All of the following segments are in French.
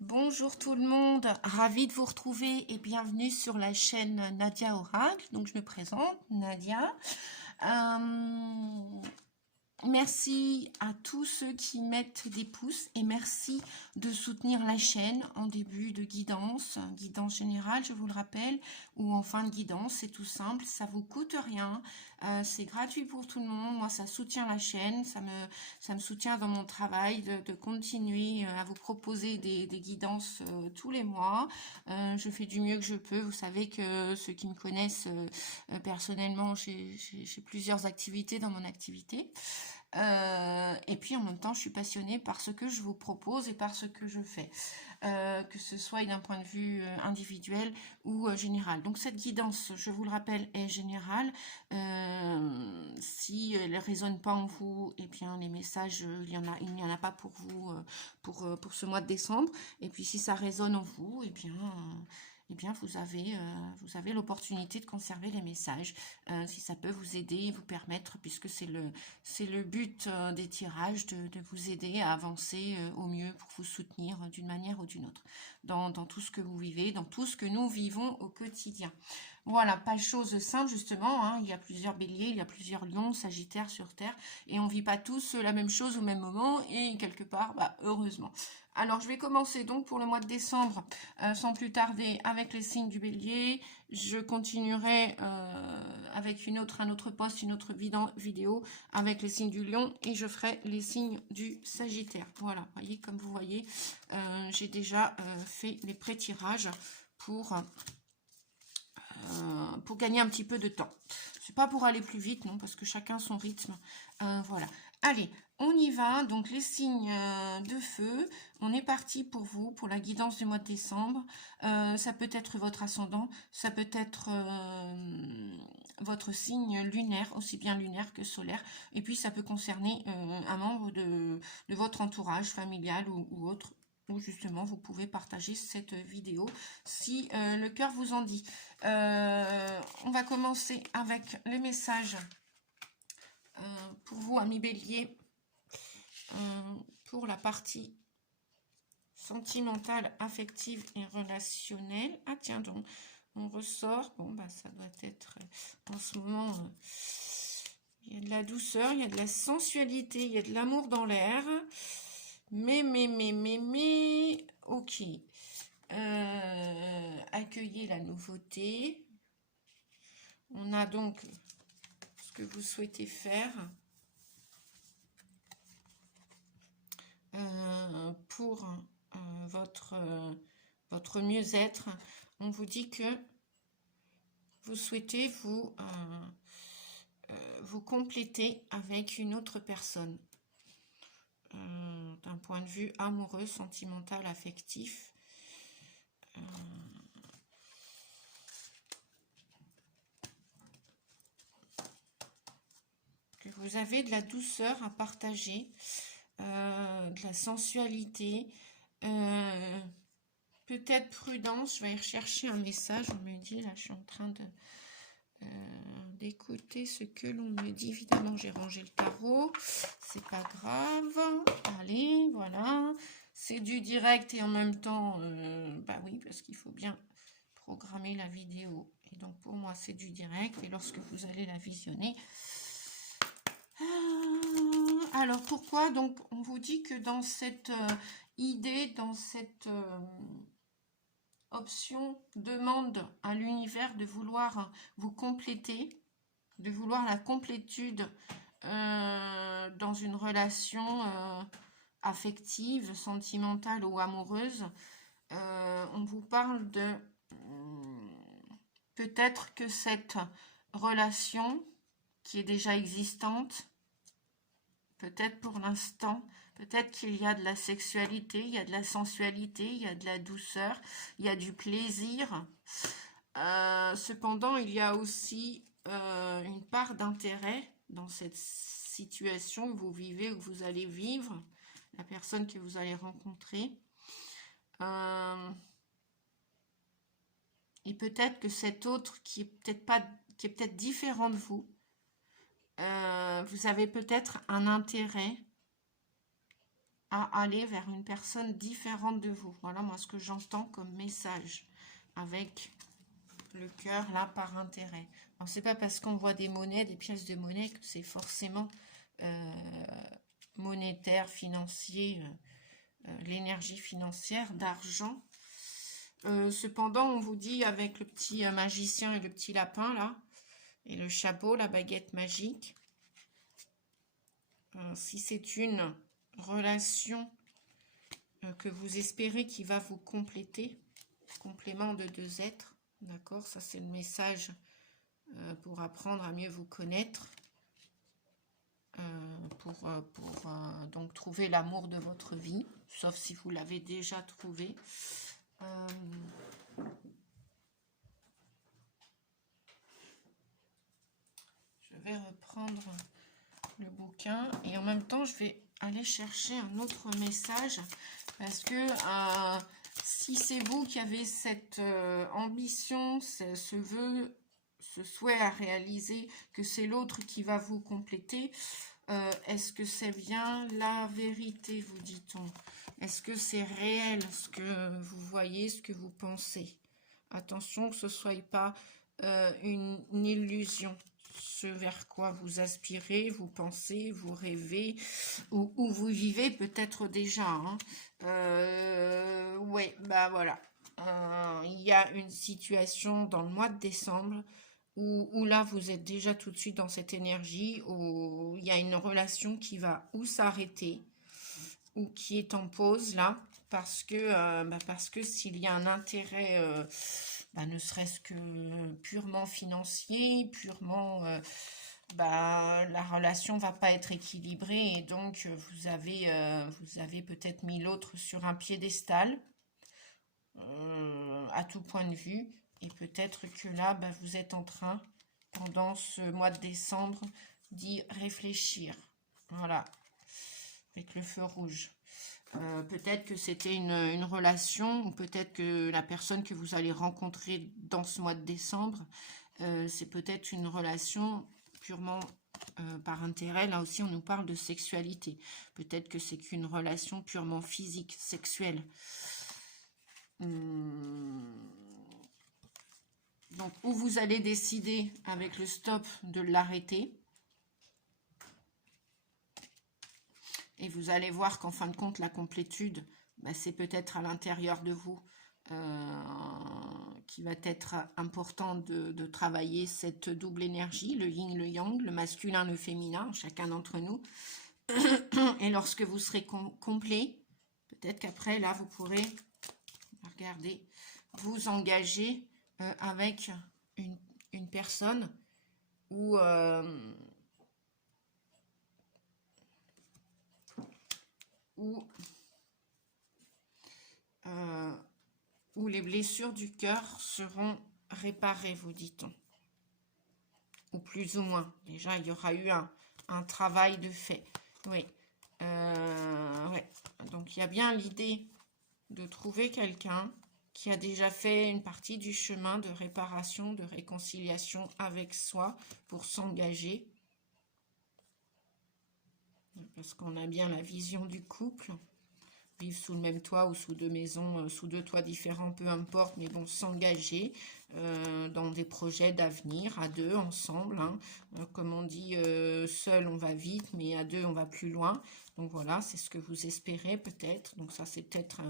Bonjour tout le monde, ravie de vous retrouver et bienvenue sur la chaîne Nadia Oracle. Donc je me présente, Nadia. Euh, Merci à tous ceux qui mettent des pouces et merci de soutenir la chaîne en début de guidance générale, je vous le rappelle, ou en fin de guidance, c'est tout simple, ça vous coûte rien, c'est gratuit pour tout le monde, moi ça soutient la chaîne, ça me soutient dans mon travail de continuer à vous proposer des guidances tous les mois. Je fais du mieux que je peux, vous savez que ceux qui me connaissent personnellement, j'ai plusieurs activités dans mon activité. Et puis en même temps, je suis passionnée par ce que je vous propose et par ce que je fais, que ce soit d'un point de vue individuel ou général. Donc cette guidance, je vous le rappelle, est générale. Si elle ne résonne pas en vous, eh bien les messages, il n'y en a pas pour vous pour ce mois de décembre. Et puis si ça résonne en vous, eh bien vous avez l'opportunité de conserver les messages, si ça peut vous aider, vous permettre, puisque c'est le but des tirages, de vous aider à avancer au mieux pour vous soutenir d'une manière ou d'une autre, dans tout ce que vous vivez, dans tout ce que nous vivons au quotidien. Voilà, pas chose simple justement, hein. Il y a plusieurs béliers, il y a plusieurs lions, sagittaires sur Terre, et on ne vit pas tous la même chose au même moment, et quelque part, heureusement. Alors je vais commencer donc pour le mois de décembre, sans plus tarder, avec les signes du bélier. Je continuerai avec un autre post, une autre vidéo avec les signes du lion, et je ferai les signes du sagittaire. Voilà, voyez, comme vous voyez, j'ai déjà fait les pré-tirages pour gagner un petit peu de temps. C'est pas pour aller plus vite, non, parce que chacun son rythme. Voilà. Allez, on y va. Donc les signes de feu, on est parti pour vous, pour la guidance du mois de décembre. Ça peut être votre ascendant, ça peut être votre signe lunaire, aussi bien lunaire que solaire. Et puis ça peut concerner un membre de votre entourage familial ou autre, où justement vous pouvez partager cette vidéo si le cœur vous en dit. On va commencer avec les messages pour vous, amis bélier, pour la partie sentimentale, affective et relationnelle. Ah tiens donc, on ressort, bon ça doit être en ce moment, il y a de la douceur, il y a de la sensualité, il y a de l'amour dans l'air, mais, ok. Accueillez la nouveauté. On a donc ce que vous souhaitez faire pour votre mieux-être. On vous dit que vous souhaitez vous compléter avec une autre personne, d'un point de vue amoureux, sentimental, affectif. Que vous avez de la douceur à partager, de la sensualité, peut-être prudence. Je vais rechercher un message, on me dit, là je suis en train d'écouter ce que l'on me dit. Évidemment j'ai rangé le tarot, c'est pas grave. Allez, voilà, c'est du direct et en même temps, oui, parce qu'il faut bien programmer la vidéo, et donc pour moi c'est du direct, et lorsque vous allez la visionner, alors pourquoi donc on vous dit que dans cette idée, dans cette option, demande à l'univers de vouloir vous compléter, de vouloir la complétude dans une relation affective, sentimentale ou amoureuse. On vous parle de peut-être que cette relation qui est déjà existante, peut-être pour l'instant, peut-être qu'il y a de la sexualité, il y a de la sensualité, il y a de la douceur, il y a du plaisir. Cependant, il y a aussi une part d'intérêt dans cette situation que vous vivez ou que vous allez vivre, la personne que vous allez rencontrer. Et peut-être que cet autre qui est peut-être différent de vous, vous avez peut-être un intérêt à aller vers une personne différente de vous. Voilà moi ce que j'entends comme message avec le cœur là par intérêt. Alors c'est pas parce qu'on voit des monnaies, des pièces de monnaie que c'est forcément monétaire, financier, l'énergie financière, d'argent. Cependant, on vous dit avec le petit magicien et le petit lapin là, et le chapeau, la baguette magique, si c'est une relation que vous espérez qui va vous compléter, complément de deux êtres, d'accord, ça c'est le message pour apprendre à mieux vous connaître, pour donc trouver l'amour de votre vie, sauf si vous l'avez déjà trouvé. Je vais reprendre le bouquin et en même temps je vais aller chercher un autre message parce que si c'est vous qui avez cette ambition, ce vœu, ce souhait à réaliser, que c'est l'autre qui va vous compléter, est-ce que c'est bien la vérité, vous dit-on? Est-ce que c'est réel ce que vous voyez, ce que vous pensez? Attention que ce ne soit pas une illusion. Ce vers quoi vous aspirez, vous pensez, vous rêvez, ou vous vivez peut-être déjà. Hein. Ouais, bah voilà. Il y a une situation dans le mois de décembre où là, vous êtes déjà tout de suite dans cette énergie, où il y a une relation qui va ou s'arrêter, ou qui est en pause là, parce que s'il y a un intérêt... ne serait-ce que purement financier, purement, la relation va pas être équilibrée et donc vous avez peut-être mis l'autre sur un piédestal à tout point de vue et peut-être que là, vous êtes en train, pendant ce mois de décembre, d'y réfléchir. Voilà, avec le feu rouge. Peut-être que c'était une relation, ou peut-être que la personne que vous allez rencontrer dans ce mois de décembre, c'est peut-être une relation purement par intérêt. Là aussi, on nous parle de sexualité. Peut-être que c'est qu'une relation purement physique, sexuelle. Donc, où vous allez décider avec le stop de l'arrêter. Et vous allez voir qu'en fin de compte, la complétude, c'est peut-être à l'intérieur de vous qui va être important de travailler cette double énergie, le yin, le yang, le masculin, le féminin, chacun d'entre nous. Et lorsque vous serez complet, peut-être qu'après, là, vous pourrez, regardez, vous engager avec une personne où... où les blessures du cœur seront réparées, vous dit-on. Ou plus ou moins. Déjà, il y aura eu un travail de fait. Oui. Ouais. Donc, il y a bien l'idée de trouver quelqu'un qui a déjà fait une partie du chemin de réparation, de réconciliation avec soi pour s'engager. Parce qu'on a bien la vision du couple. Vivre sous le même toit ou sous deux maisons, sous deux toits différents, peu importe, mais bon, s'engager dans des projets d'avenir, à deux, ensemble. Hein. Comme on dit, seul on va vite, mais à deux on va plus loin. Donc voilà, c'est ce que vous espérez peut-être. Donc ça, c'est peut-être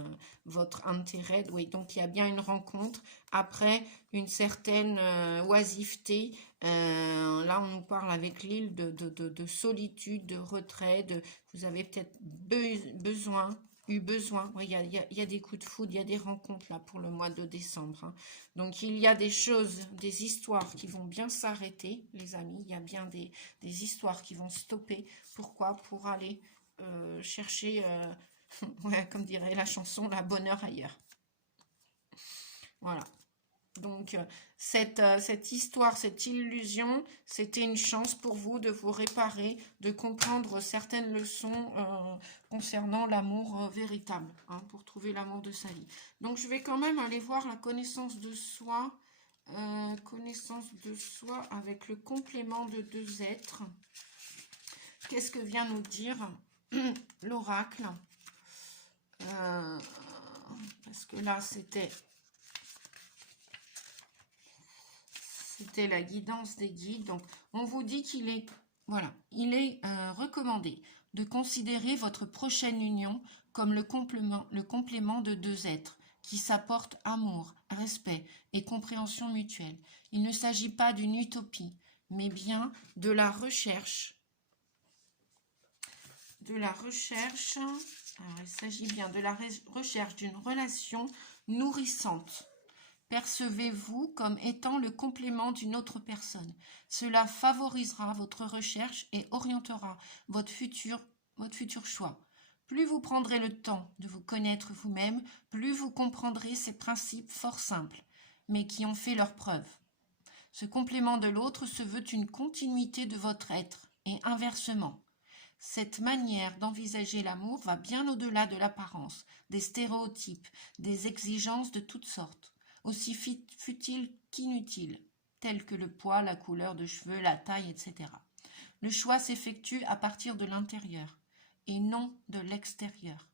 votre intérêt. Oui, donc il y a bien une rencontre. Après, une certaine oisiveté. Là, on nous parle avec l'île de solitude, de retrait. Vous avez peut-être besoin... Oui, il y a des coups de foudre, il y a des rencontres là pour le mois de décembre. Hein. Donc il y a des choses, des histoires qui vont bien s'arrêter, les amis. Il y a bien des histoires qui vont stopper. Pourquoi? Pour aller chercher, ouais, comme dirait la chanson, la bonheur ailleurs. Voilà. Donc, cette histoire, cette illusion, c'était une chance pour vous de vous réparer, de comprendre certaines leçons concernant l'amour véritable, hein, pour trouver l'amour de sa vie. Donc, je vais quand même aller voir la connaissance de soi avec le complément de deux êtres. Qu'est-ce que vient nous dire l'oracle? Parce que là, c'était la guidance des guides. Donc, on vous dit qu'il est, voilà, il est recommandé de considérer votre prochaine union comme le complément de deux êtres qui s'apportent amour, respect et compréhension mutuelle. Il ne s'agit pas d'une utopie, mais bien de la recherche. Alors, il s'agit bien de la recherche d'une relation nourrissante. Percevez-vous comme étant le complément d'une autre personne. Cela favorisera votre recherche et orientera votre futur choix. Plus vous prendrez le temps de vous connaître vous-même, plus vous comprendrez ces principes fort simples, mais qui ont fait leur preuve. Ce complément de l'autre se veut une continuité de votre être, et inversement. Cette manière d'envisager l'amour va bien au-delà de l'apparence, des stéréotypes, des exigences de toutes sortes, aussi futiles qu'inutiles, tels que le poids, la couleur de cheveux, la taille, etc. Le choix s'effectue à partir de l'intérieur, et non de l'extérieur,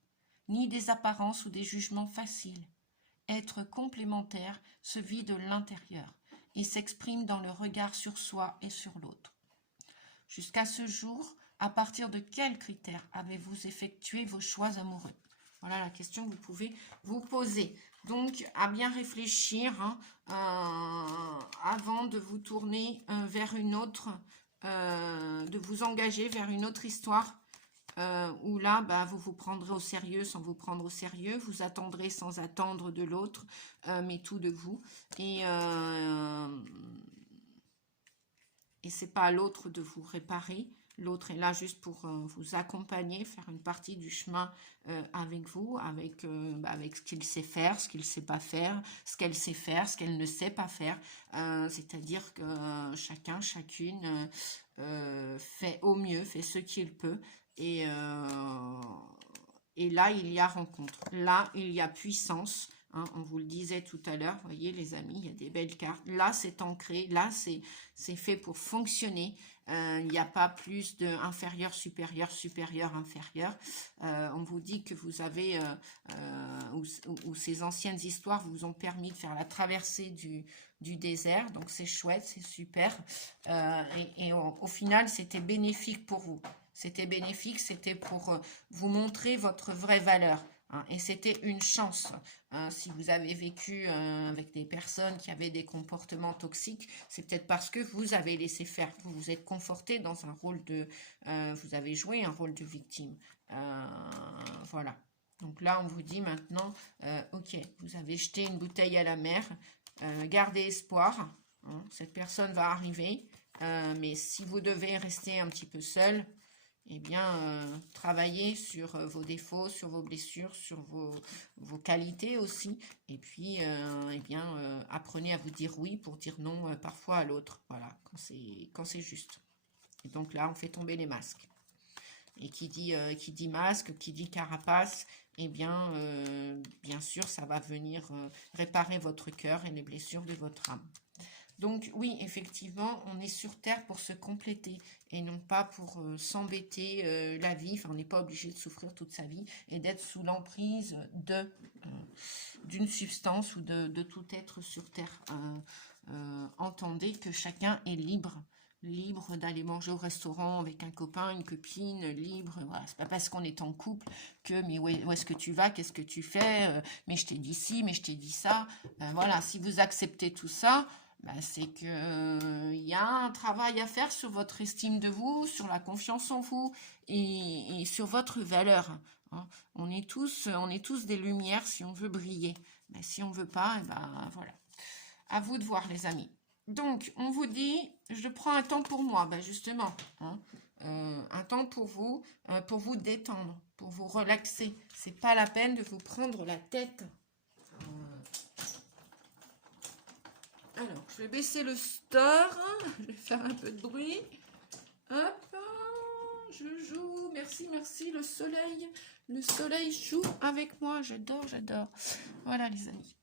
ni des apparences ou des jugements faciles. Être complémentaire se vit de l'intérieur et s'exprime dans le regard sur soi et sur l'autre. Jusqu'à ce jour, à partir de quels critères avez-vous effectué vos choix amoureux? Voilà la question que vous pouvez vous poser. Donc, à bien réfléchir avant de vous tourner vers une autre, de vous engager vers une autre histoire où là, vous vous prendrez au sérieux sans vous prendre au sérieux, vous attendrez sans attendre de l'autre, mais tout de vous. Et c'est pas à l'autre de vous réparer. L'autre est là juste pour vous accompagner, faire une partie du chemin avec vous, avec ce qu'il sait faire, ce qu'il ne sait pas faire, ce qu'elle sait faire, ce qu'elle ne sait pas faire. C'est-à-dire que chacun, chacune fait au mieux, fait ce qu'il peut. Et là, il y a rencontre. Là, il y a puissance. Hein, on vous le disait tout à l'heure, voyez les amis, il y a des belles cartes. Là, c'est ancré. Là, c'est fait pour fonctionner. Il n'y a pas plus de inférieur, supérieur, supérieur, inférieur. On vous dit que vous avez, ou ces anciennes histoires vous ont permis de faire la traversée du désert. Donc, c'est chouette, c'est super. Et au final, c'était bénéfique pour vous. C'était bénéfique, c'était pour vous montrer votre vraie valeur. Hein, et c'était une chance. Hein, si vous avez vécu avec des personnes qui avaient des comportements toxiques, c'est peut-être parce que vous avez laissé faire. Vous vous êtes conforté dans un rôle de... vous avez joué un rôle de victime. Voilà. Donc là, on vous dit maintenant, ok, vous avez jeté une bouteille à la mer. Gardez espoir. Hein, cette personne va arriver. Mais si vous devez rester un petit peu seul, eh bien, travaillez sur vos défauts, sur vos blessures, sur vos qualités aussi. Et puis, apprenez à vous dire oui pour dire non parfois à l'autre. Voilà, quand c'est juste. Et donc là, on fait tomber les masques. Et qui dit masque, qui dit carapace, eh bien, bien sûr, ça va venir réparer votre cœur et les blessures de votre âme. Donc oui, effectivement, on est sur Terre pour se compléter et non pas pour s'embêter la vie. Enfin, on n'est pas obligé de souffrir toute sa vie et d'être sous l'emprise d'une substance ou de tout être sur Terre. Entendez que chacun est libre d'aller manger au restaurant avec un copain, une copine, libre. Voilà. C'est pas parce qu'on est en couple que mais où est-ce que tu vas, qu'est-ce que tu fais, mais je t'ai dit ci, mais je t'ai dit ça. Voilà, si vous acceptez tout ça, c'est que y a un travail à faire sur votre estime de vous, sur la confiance en vous et sur votre valeur. Hein. On est tous des lumières si on veut briller. Mais si on veut pas, voilà. À vous de voir, les amis. Donc, on vous dit, je prends un temps pour moi, justement, hein, un temps pour vous détendre, pour vous relaxer. C'est pas la peine de vous prendre la tête. Alors, je vais baisser le store, je vais faire un peu de bruit. Hop, je joue, merci, le soleil joue avec moi, j'adore. Voilà, les amis.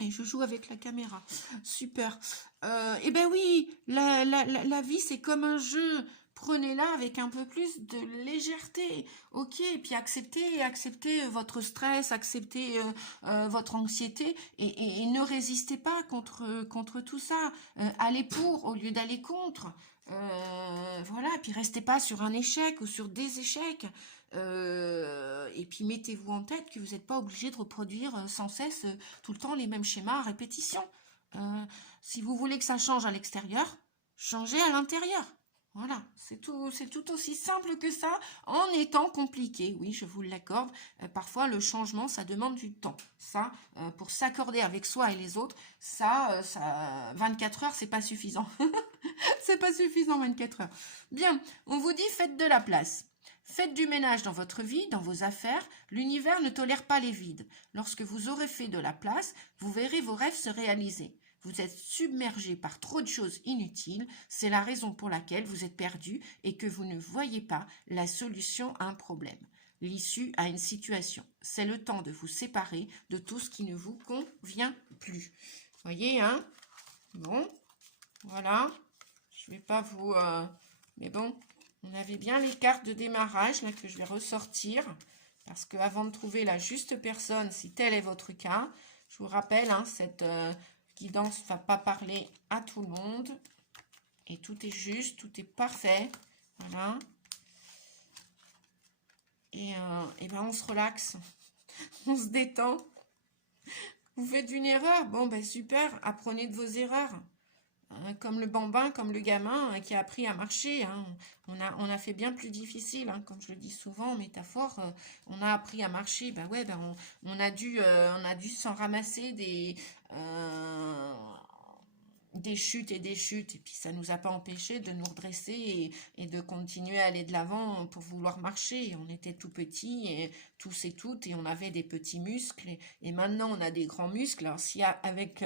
Et je joue avec la caméra. Super. Eh ben oui, la vie, c'est comme un jeu. prenez-la avec un peu plus de légèreté, ok, et puis acceptez votre stress, acceptez votre anxiété, et ne résistez pas contre tout ça. Allez pour au lieu d'aller contre. Voilà, et puis restez pas sur un échec ou sur des échecs. Et puis mettez-vous en tête que vous n'êtes pas obligé de reproduire sans cesse tout le temps les mêmes schémas à répétition. Si vous voulez que ça change à l'extérieur, changez à l'intérieur. Voilà, c'est tout aussi simple que ça, en étant compliqué. Oui, je vous l'accorde. Parfois, le changement, ça demande du temps. Ça, pour s'accorder avec soi et les autres, ça 24 heures, c'est pas suffisant. C'est pas suffisant, 24 heures. Bien, on vous dit, faites de la place. Faites du ménage dans votre vie, dans vos affaires. L'univers ne tolère pas les vides. Lorsque vous aurez fait de la place, vous verrez vos rêves se réaliser. Vous êtes submergé par trop de choses inutiles, c'est la raison pour laquelle vous êtes perdu et que vous ne voyez pas la solution à un problème, l'issue à une situation. C'est le temps de vous séparer de tout ce qui ne vous convient plus. Voyez, hein? Bon, voilà. Je ne vais pas vous... Mais bon, on avait bien les cartes de démarrage là que je vais ressortir. Parce qu'avant de trouver la juste personne, si tel est votre cas, je vous rappelle, hein, cette... guidance ne va pas parler à tout le monde. Et tout est juste, tout est parfait. Voilà. Et ben on se relaxe. On se détend. Vous faites une erreur. Bon, ben super. Apprenez de vos erreurs. Comme le bambin, comme le gamin qui a appris à marcher. Hein. On a fait bien plus difficile. Hein, comme je le dis souvent en métaphore. On a appris à marcher. Ben ouais, on a dû s'en ramasser des chutes et des chutes, et puis ça nous a pas empêché de nous redresser et de continuer à aller de l'avant pour vouloir marcher. On était tout petits, et tous et toutes, et on avait des petits muscles, et maintenant on a des grands muscles. Alors si avec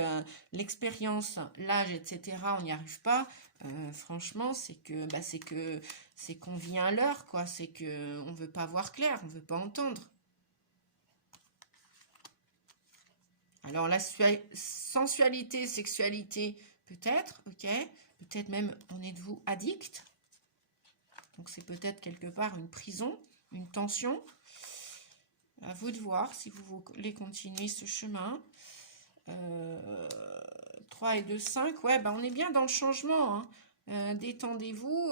l'expérience, l'âge, etc., on n'y arrive pas, franchement, c'est qu'on vit à l'heure, quoi. C'est que on veut pas voir clair, on veut pas entendre. Alors la sensualité, sexualité, peut-être, ok. Peut-être même en êtes-vous addict. Donc c'est peut-être quelque part une prison, une tension. À vous de voir si vous voulez continuer ce chemin. 3 et 2, 5. Ouais, ben on est bien dans le changement. Hein. Détendez-vous.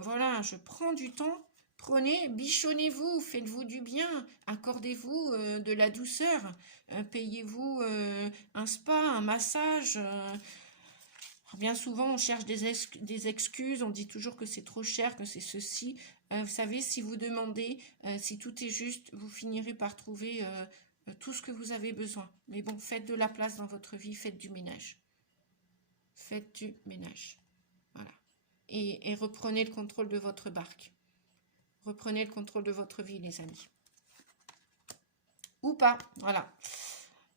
Voilà, je prends du temps. Prenez, bichonnez-vous, faites-vous du bien, accordez-vous de la douceur, payez-vous un spa, un massage. Bien souvent, on cherche des excuses, on dit toujours que c'est trop cher, que c'est ceci. Vous savez, si vous demandez, si tout est juste, vous finirez par trouver tout ce que vous avez besoin. Mais bon, faites de la place dans votre vie, faites du ménage. Faites du ménage. Voilà. Et reprenez le contrôle de votre barque. Reprenez le contrôle de votre vie, les amis. Ou pas, voilà.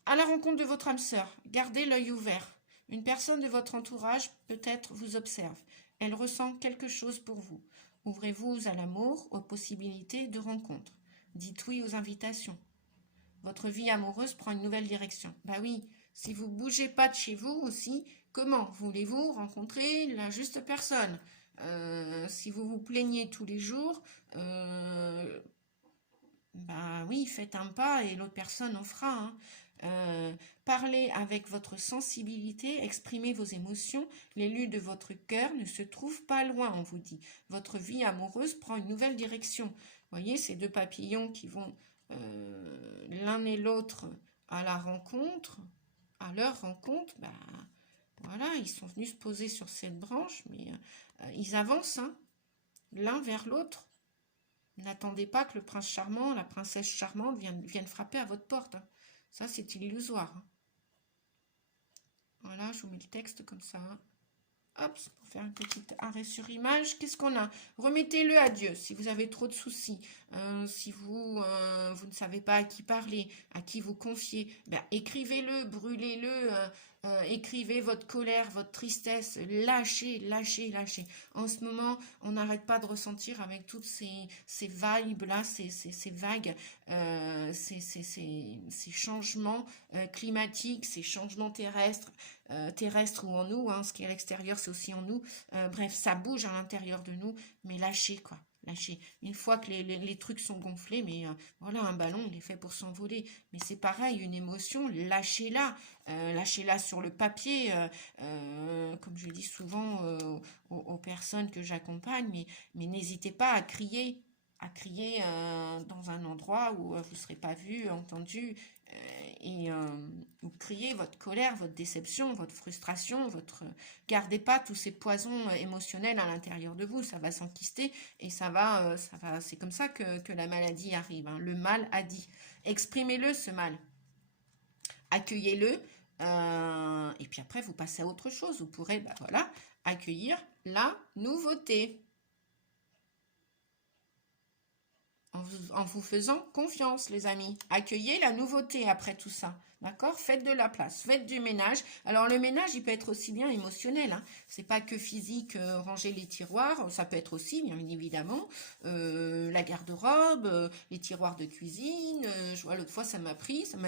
À la rencontre de votre âme sœur, gardez l'œil ouvert. Une personne de votre entourage peut-être vous observe. Elle ressent quelque chose pour vous. Ouvrez-vous à l'amour, aux possibilités de rencontre. Dites oui aux invitations. Votre vie amoureuse prend une nouvelle direction. Bah oui, si vous ne bougez pas de chez vous aussi, comment voulez-vous rencontrer la juste personne ? Si vous vous plaignez tous les jours, bah oui, faites un pas et l'autre personne en fera. Hein. Parlez avec votre sensibilité, exprimez vos émotions. L'élu de votre cœur ne se trouve pas loin, on vous dit. Votre vie amoureuse prend une nouvelle direction. Vous voyez, ces deux papillons qui vont l'un et l'autre à la rencontre, à leur rencontre, bah voilà, ils sont venus se poser sur cette branche, mais ils avancent, hein, l'un vers l'autre. N'attendez pas que le prince charmant, la princesse charmante viennent frapper à votre porte. Hein. Ça, c'est illusoire. Hein. Voilà, je vous mets le texte comme ça. Hein. Hop, pour faire un petit arrêt sur image. Qu'est-ce qu'on a? Remettez-le à Dieu si vous avez trop de soucis. si vous ne savez pas à qui parler, à qui vous confier, ben, écrivez-le, brûlez-le, écrivez votre colère, votre tristesse, lâchez, lâchez, lâchez. En ce moment, on n'arrête pas de ressentir avec toutes ces vibes-là, ces vagues, ces changements climatiques, ces changements terrestres ou en nous, hein, ce qui est à l'extérieur, c'est aussi en nous. Bref, ça bouge à l'intérieur de nous, mais lâchez, quoi. Lâchez. Une fois que les trucs sont gonflés, mais voilà, un ballon, il est fait pour s'envoler. Mais c'est pareil, une émotion, lâchez-la. Lâchez-la sur le papier. Comme je dis souvent aux personnes que j'accompagne, mais n'hésitez pas à crier dans un endroit où vous ne serez pas vu, entendu, et vous criez votre colère, votre déception, votre frustration, gardez pas tous ces poisons émotionnels à l'intérieur de vous, ça va s'enquister et c'est comme ça que la maladie arrive, hein. Le mal a dit, exprimez-le ce mal, accueillez-le, et puis après vous passez à autre chose, vous pourrez, bah voilà, accueillir la nouveauté. En vous faisant confiance, les amis. Accueillez la nouveauté après tout ça. D'accord? Faites de la place, faites du ménage. Alors le ménage, il peut être aussi bien émotionnel, hein. C'est pas que physique, ranger les tiroirs, ça peut être aussi, bien évidemment, la garde-robe, les tiroirs de cuisine. Je vois l'autre fois, ça m'a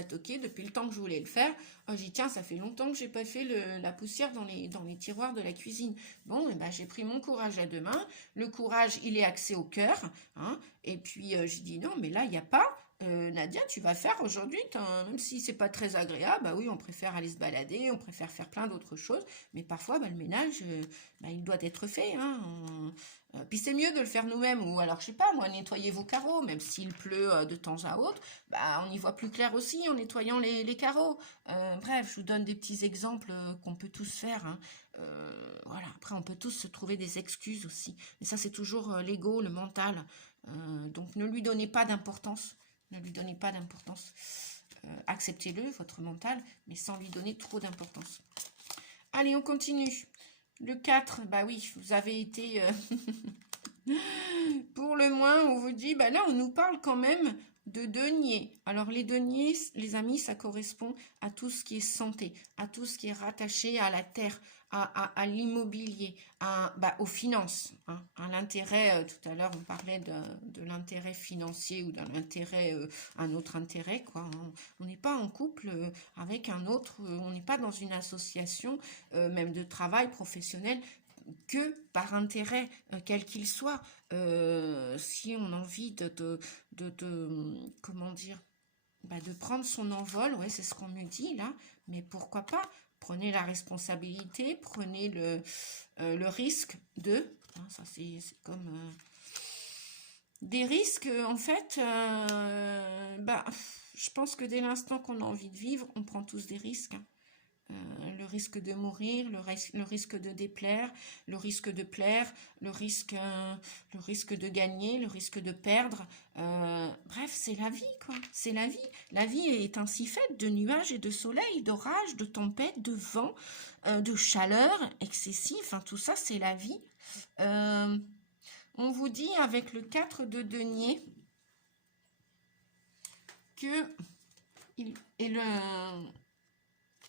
toqué depuis le temps que je voulais le faire. Oh, j'ai dit, tiens, ça fait longtemps que j'ai pas fait la poussière dans les tiroirs de la cuisine. Bon, et ben, j'ai pris mon courage à deux mains. Le courage, il est axé au cœur, hein. Et puis, j'ai dit, non, mais là, il n'y a pas. Nadia, tu vas faire aujourd'hui, même si c'est pas très agréable, bah oui, on préfère aller se balader, on préfère faire plein d'autres choses, mais parfois, bah, le ménage, bah, il doit être fait, hein. Puis c'est mieux de le faire nous-mêmes, ou alors, je sais pas, moi, nettoyer vos carreaux, même s'il pleut de temps à autre, bah, on y voit plus clair aussi en nettoyant les carreaux. Bref, je vous donne des petits exemples qu'on peut tous faire, hein. Voilà, après, on peut tous se trouver des excuses aussi, mais ça, c'est toujours l'ego, le mental. Donc, ne lui donnez pas d'importance. Ne lui donnez pas d'importance. Acceptez-le, votre mental, mais sans lui donner trop d'importance. Allez, on continue. Le 4, bah oui, vous avez été... Pour le moins, on vous dit, bah là, on nous parle quand même de deniers. Alors, les deniers, les amis, ça correspond à tout ce qui est santé, à tout ce qui est rattaché à la terre, à l'immobilier, aux finances, hein, à l'intérêt. Tout à l'heure, on parlait de l'intérêt financier ou d'un intérêt, un autre intérêt, quoi, hein. On n'est pas en couple avec un autre, on n'est pas dans une association, même de travail professionnel, que par intérêt, quel qu'il soit. Si on a envie comment dire, de prendre son envol, ouais, c'est ce qu'on me dit là, mais pourquoi pas? Prenez la responsabilité, prenez le risque de, hein, ça c'est comme des risques, en fait, je pense que dès l'instant qu'on a envie de vivre, on prend tous des risques, hein. Le risque de mourir, le risque de déplaire, le risque de plaire, le risque de gagner, le risque de perdre. Bref, c'est la vie, quoi. C'est la vie. La vie est ainsi faite de nuages et de soleil, d'orages, de tempêtes, de vent, de chaleur excessive. Enfin, tout ça, c'est la vie. On vous dit avec le 4 de denier que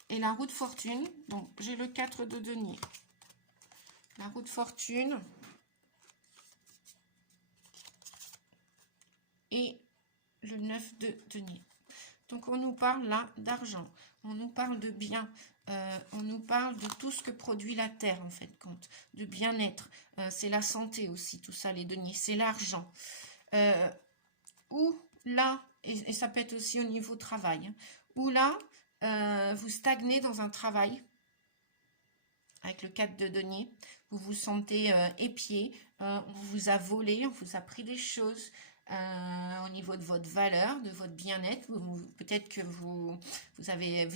et la roue de fortune. Donc, j'ai le 4 de denier. La roue de fortune. Et le 9 de denier. Donc, on nous parle là d'argent. On nous parle de biens. On nous parle de tout ce que produit la terre, en fait, compte. De bien-être. C'est la santé aussi, tout ça, les deniers. C'est l'argent. Ou là, et ça peut être aussi au niveau travail, hein, ou là, vous stagnez dans un travail avec le 4 de denier, vous vous sentez épié, on vous a volé, on vous a pris des choses au niveau de votre valeur, de votre bien-être. Peut-être que vous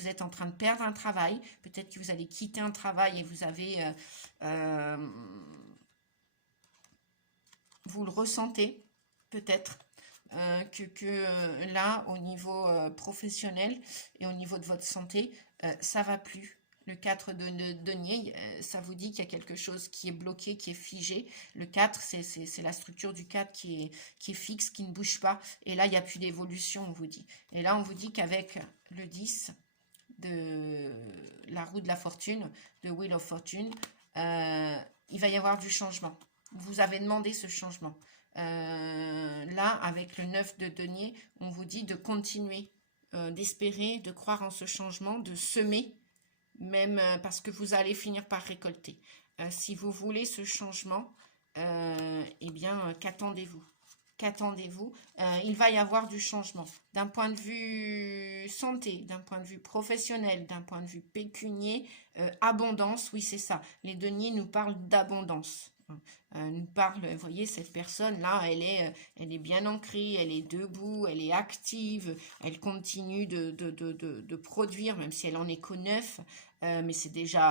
êtes en train de perdre un travail, peut-être que vous allez quitter un travail et vous le ressentez peut-être. Là, au niveau professionnel et au niveau de votre santé, ça va plus. Le 4 de denier, ça vous dit qu'il y a quelque chose qui est bloqué, qui est figé. Le 4, c'est la structure du 4 qui est fixe, qui ne bouge pas. Et là, il n'y a plus d'évolution, on vous dit. Et là, on vous dit qu'avec le 10 de la roue de la fortune, de Wheel of Fortune, il va y avoir du changement. Vous avez demandé ce changement. Là, avec le 9 de denier, on vous dit de continuer, d'espérer, de croire en ce changement, de semer, même parce que vous allez finir par récolter. Si vous voulez ce changement, eh bien, qu'attendez-vous? Qu'attendez-vous? Il va y avoir du changement. D'un point de vue santé, d'un point de vue professionnel, d'un point de vue pécunier, abondance, oui, c'est ça. Les deniers nous parlent d'abondance. Nous parle, vous voyez, cette personne-là, elle est bien ancrée, elle est debout, elle est active, elle continue de produire, même si elle en est qu'au neuf, mais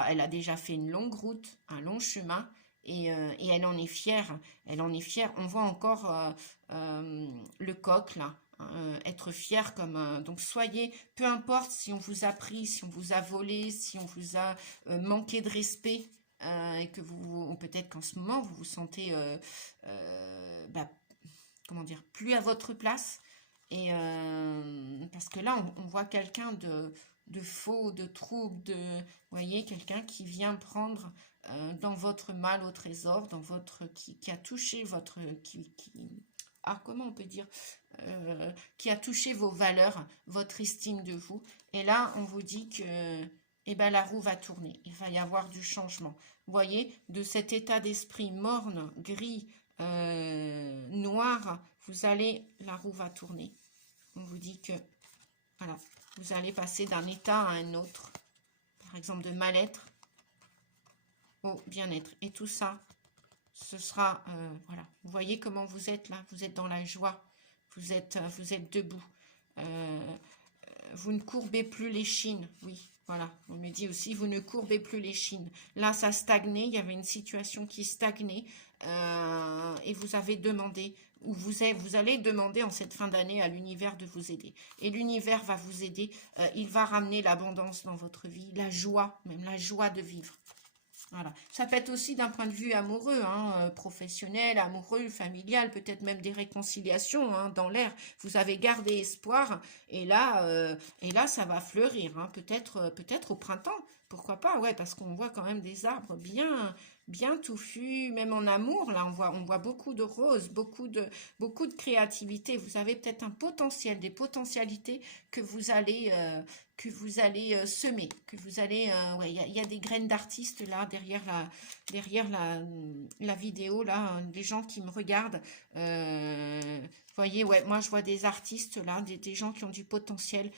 elle a déjà fait une longue route, un long chemin, et elle en est fière. Elle en est fière. On voit encore le coq, là, être fier comme donc soyez, peu importe si on vous a pris, si on vous a volé, si on vous a manqué de respect, et que peut-être qu'en ce moment vous vous sentez bah, comment dire, plus à votre place, et parce que là on voit quelqu'un de faux, de trouble, vous voyez, quelqu'un qui vient prendre dans votre mal au trésor, dans votre qui a touché votre comment on peut dire, qui a touché vos valeurs, votre estime de vous. Et là, on vous dit que la roue va tourner. Il va y avoir du changement. Vous voyez, de cet état d'esprit morne, gris, noir, la roue va tourner. On vous dit que, voilà, vous allez passer d'un état à un autre. Par exemple, de mal-être au bien-être. Et tout ça, ce sera, voilà. Vous voyez comment vous êtes là. Vous êtes dans la joie. Vous êtes debout. Vous ne courbez plus les chines. Oui, voilà. On me dit aussi, vous ne courbez plus les chines. Là, ça stagnait. Il y avait une situation qui stagnait. Et vous avez demandé, ou vous allez demander en cette fin d'année à l'univers de vous aider. Et l'univers va vous aider. Il va ramener l'abondance dans votre vie. La joie, même la joie de vivre. Voilà. Ça peut être aussi d'un point de vue amoureux, hein, professionnel, amoureux, familial, peut-être même des réconciliations, hein, dans l'air. Vous avez gardé espoir et là ça va fleurir, hein, peut-être au printemps. Pourquoi pas, ouais, parce qu'on voit quand même des arbres bien touffus, même en amour. Là, on voit beaucoup de roses, beaucoup de créativité. Vous avez peut-être un potentiel, des potentialités que vous allez semer, que vous allez, ouais, il y a des graines d'artistes là derrière la vidéo là, des gens qui me regardent. Vous voyez, ouais, moi je vois des artistes là, des gens qui ont du potentiel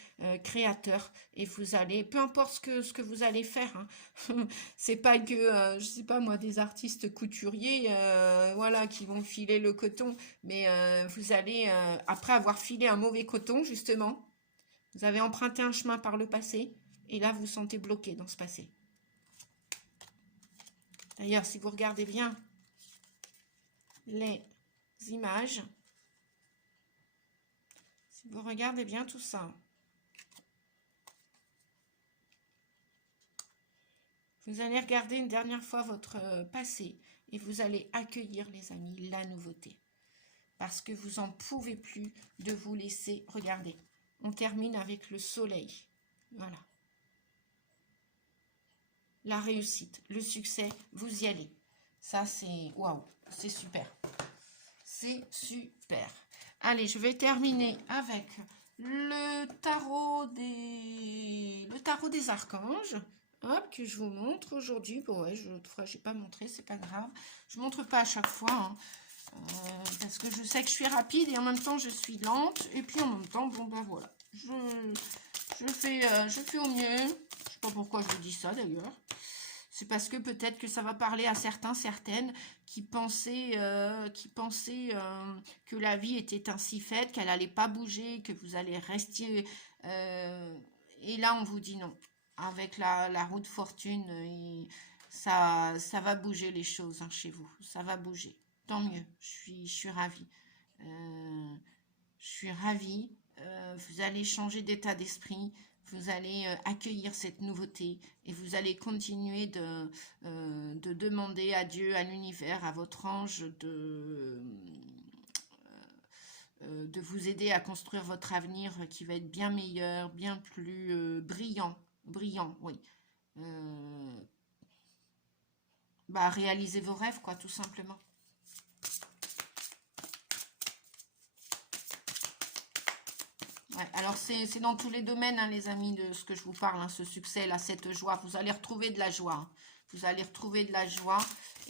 créateur, et vous allez, peu importe ce que vous allez faire, hein, c'est pas que, je sais pas moi, des artistes couturiers, voilà, qui vont filer le coton, mais vous allez, après avoir filé un mauvais coton justement, vous avez emprunté un chemin par le passé, et là, vous vous sentez bloqué dans ce passé. D'ailleurs, si vous regardez bien les images, si vous regardez bien tout ça, vous allez regarder une dernière fois votre passé, et vous allez accueillir, les amis, la nouveauté. Parce que vous n'en pouvez plus de vous laisser regarder. On termine avec le soleil. Voilà. La réussite, le succès, vous y allez. Ça, c'est waouh, c'est super. C'est super. Allez, je vais terminer avec le tarot des archanges. Hop, que je vous montre aujourd'hui. Bon, ouais, je n'ai pas montré, c'est pas grave. Je ne montre pas à chaque fois, hein, parce que je sais que je suis rapide et en même temps je suis lente. Et puis en même temps, bon ben voilà. Je fais au mieux. Je ne sais pas pourquoi je vous dis ça d'ailleurs. C'est parce que peut-être que ça va parler à certains, certaines qui pensaient que la vie était ainsi faite, qu'elle n'allait pas bouger, que vous allez rester. Et là, on vous dit non. Avec la roue de fortune, ça va bouger les choses, hein, chez vous. Ça va bouger. Tant mieux. Je suis ravie. Je suis ravie. Vous allez changer d'état d'esprit. Vous allez accueillir cette nouveauté et vous allez continuer de demander à Dieu, à l'univers, à votre ange de vous aider à construire votre avenir qui va être bien meilleur, bien plus brillant. Brillant, oui. Bah, réalisez vos rêves, quoi, tout simplement. Ouais, alors c'est dans tous les domaines, hein, les amis, de ce que je vous parle, hein, ce succès, là, cette joie. Vous allez retrouver de la joie. Hein. Vous allez retrouver de la joie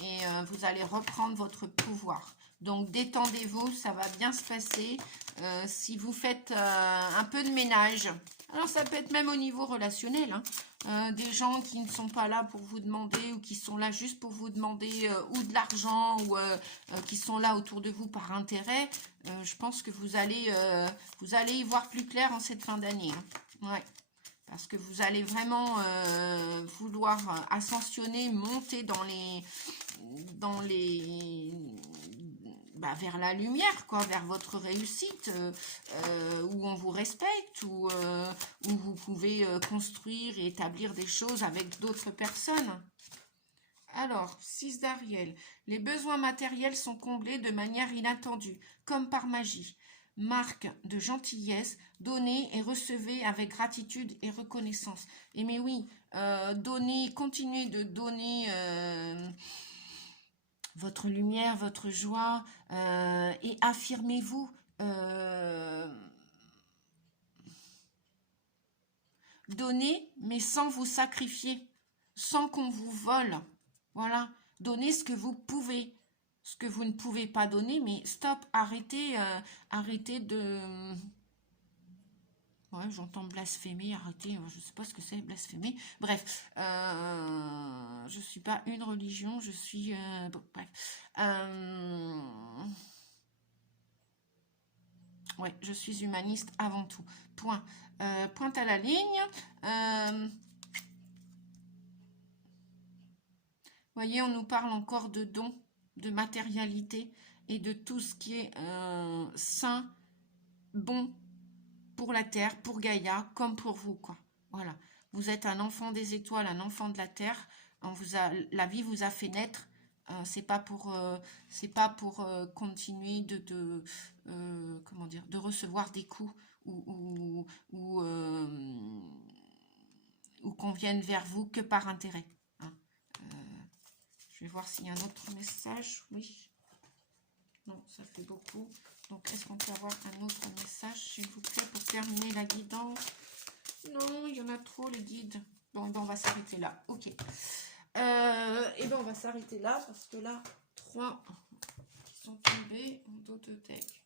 et vous allez reprendre votre pouvoir. Donc détendez-vous, ça va bien se passer. Si vous faites un peu de ménage, alors ça peut être même au niveau relationnel, hein. Des gens qui ne sont pas là pour vous demander ou qui sont là juste pour vous demander ou de l'argent ou qui sont là autour de vous par intérêt, je pense que vous allez y voir plus clair en cette fin d'année. Hein. Ouais. Parce que vous allez vraiment vouloir ascensionner, monter vers la lumière, quoi, vers votre réussite, où on vous respecte, où vous pouvez construire et établir des choses avec d'autres personnes. Alors, 6 d'Ariel. Les besoins matériels sont comblés de manière inattendue, comme par magie. Marque de gentillesse, donnez et recevez avec gratitude et reconnaissance. Et mais oui, donnez, continuez de donner votre lumière, votre joie, et affirmez-vous. Donnez, mais sans vous sacrifier, sans qu'on vous vole. Voilà, donnez ce que vous pouvez. Ce que vous ne pouvez pas donner, mais stop, arrêtez de... Ouais, j'entends blasphémer, arrêtez, je ne sais pas ce que c'est, blasphémer. Bref, je ne suis pas une religion, je suis... bon, bref. Ouais, je suis humaniste avant tout. Point. Pointe à la ligne. Voyez, on nous parle encore de dons, de matérialité et de tout ce qui est sain, bon pour la Terre, pour Gaïa, comme pour vous, quoi. Voilà. Vous êtes un enfant des étoiles, un enfant de la Terre. La vie vous a fait naître. C'est pas pour continuer comment dire, de recevoir des coups ou qu'on vienne vers vous que par intérêt. Hein. Je vais voir s'il y a un autre message. Oui. Non, ça fait beaucoup. Donc, est-ce qu'on peut avoir un autre message, s'il vous plaît, pour terminer la guidance? Non, il y en a trop, les guides. Bon, ben, on va s'arrêter là. Ok. Et ben, on va s'arrêter là, parce que là, 3 qui sont tombés en dos de deck.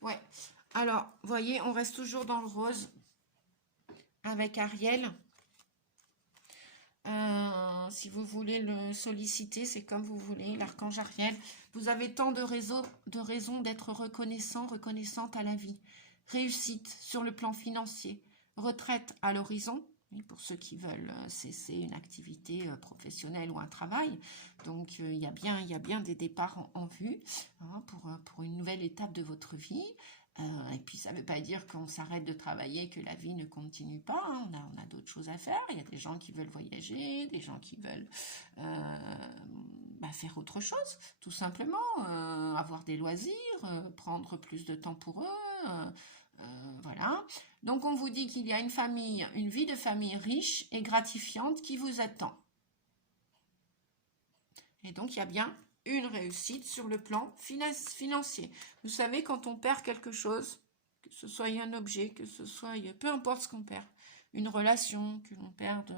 Ouais. Alors, vous voyez, on reste toujours dans le rose avec Ariel. Si vous voulez le solliciter, c'est comme vous voulez, l'archange Ariel. Vous avez tant de raisons d'être reconnaissante à la vie. Réussite sur le plan financier. Retraite à l'horizon, pour ceux qui veulent cesser une activité professionnelle ou un travail. Donc, il y a bien des départs en vue, hein, pour une nouvelle étape de votre vie. Et puis ça ne veut pas dire qu'on s'arrête de travailler, que la vie ne continue pas, hein. On a d'autres choses à faire. Il y a des gens qui veulent voyager, des gens qui veulent faire autre chose, tout simplement, avoir des loisirs, prendre plus de temps pour eux, voilà. Donc on vous dit qu'il y a une vie de famille riche et gratifiante qui vous attend. Et donc il y a bien une réussite sur le plan financier. Vous savez, quand on perd quelque chose, que ce soit un objet, que ce soit, peu importe ce qu'on perd, une relation, que l'on perde,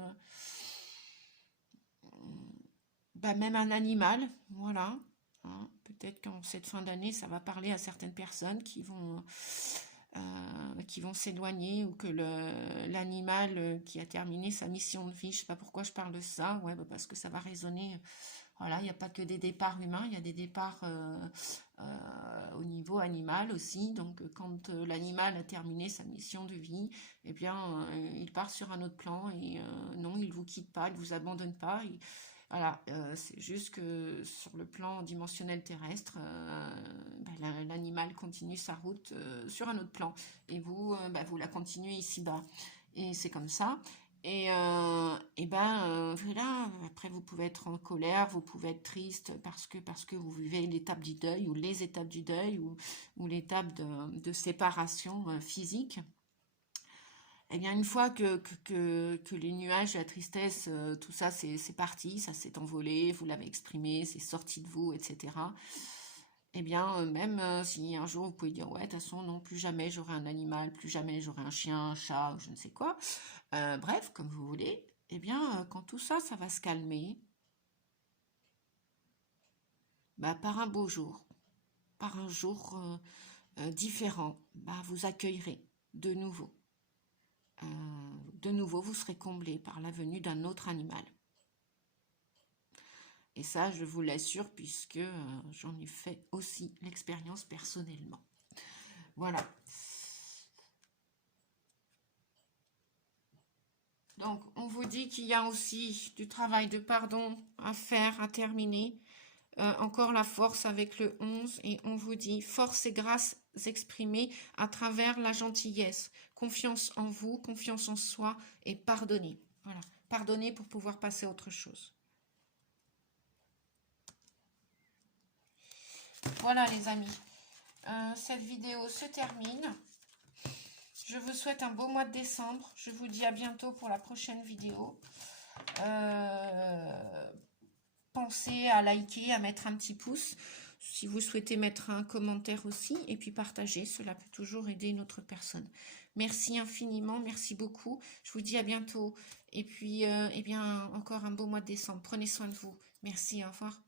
même un animal, voilà. Hein, peut-être qu'en cette fin d'année, ça va parler à certaines personnes qui vont s'éloigner, ou que l'animal qui a terminé sa mission de vie, je ne sais pas pourquoi je parle de ça, ouais, parce que ça va résonner. Voilà, il n'y a pas que des départs humains, il y a des départs au niveau animal aussi. Donc, quand l'animal a terminé sa mission de vie, eh bien, il part sur un autre plan et non, il ne vous quitte pas, il ne vous abandonne pas. Voilà, c'est juste que sur le plan dimensionnel terrestre, l'animal continue sa route sur un autre plan. Et vous, vous la continuez ici-bas. Et c'est comme ça. Voilà, après vous pouvez être en colère, vous pouvez être triste parce que vous vivez l'étape du deuil ou les étapes du deuil ou l'étape de séparation physique. Eh bien, une fois que les nuages, la tristesse, tout ça, c'est parti, ça s'est envolé, vous l'avez exprimé, c'est sorti de vous, etc. Eh bien, même si un jour vous pouvez dire, ouais, de toute façon, non, plus jamais j'aurai un animal, plus jamais j'aurai un chien, un chat, ou je ne sais quoi. Bref, comme vous voulez. Eh bien, quand tout ça, ça va se calmer, par un beau jour, par un jour différent, vous accueillerez de nouveau. De nouveau, vous serez comblé par la venue d'un autre animal. Et ça, je vous l'assure, puisque j'en ai fait aussi l'expérience personnellement. Voilà. Donc, on vous dit qu'il y a aussi du travail de pardon à faire, à terminer. Encore la force avec le 11. Et on vous dit force et grâce exprimées à travers la gentillesse. Confiance en vous, confiance en soi et pardonner. Voilà. Pardonner pour pouvoir passer à autre chose. Voilà les amis, cette vidéo se termine. Je vous souhaite un beau mois de décembre. Je vous dis à bientôt pour la prochaine vidéo. Pensez à liker, à mettre un petit pouce. Si vous souhaitez mettre un commentaire aussi. Et puis partager, cela peut toujours aider une autre personne. Merci infiniment, merci beaucoup. Je vous dis à bientôt. Et puis, encore un beau mois de décembre. Prenez soin de vous. Merci, au revoir.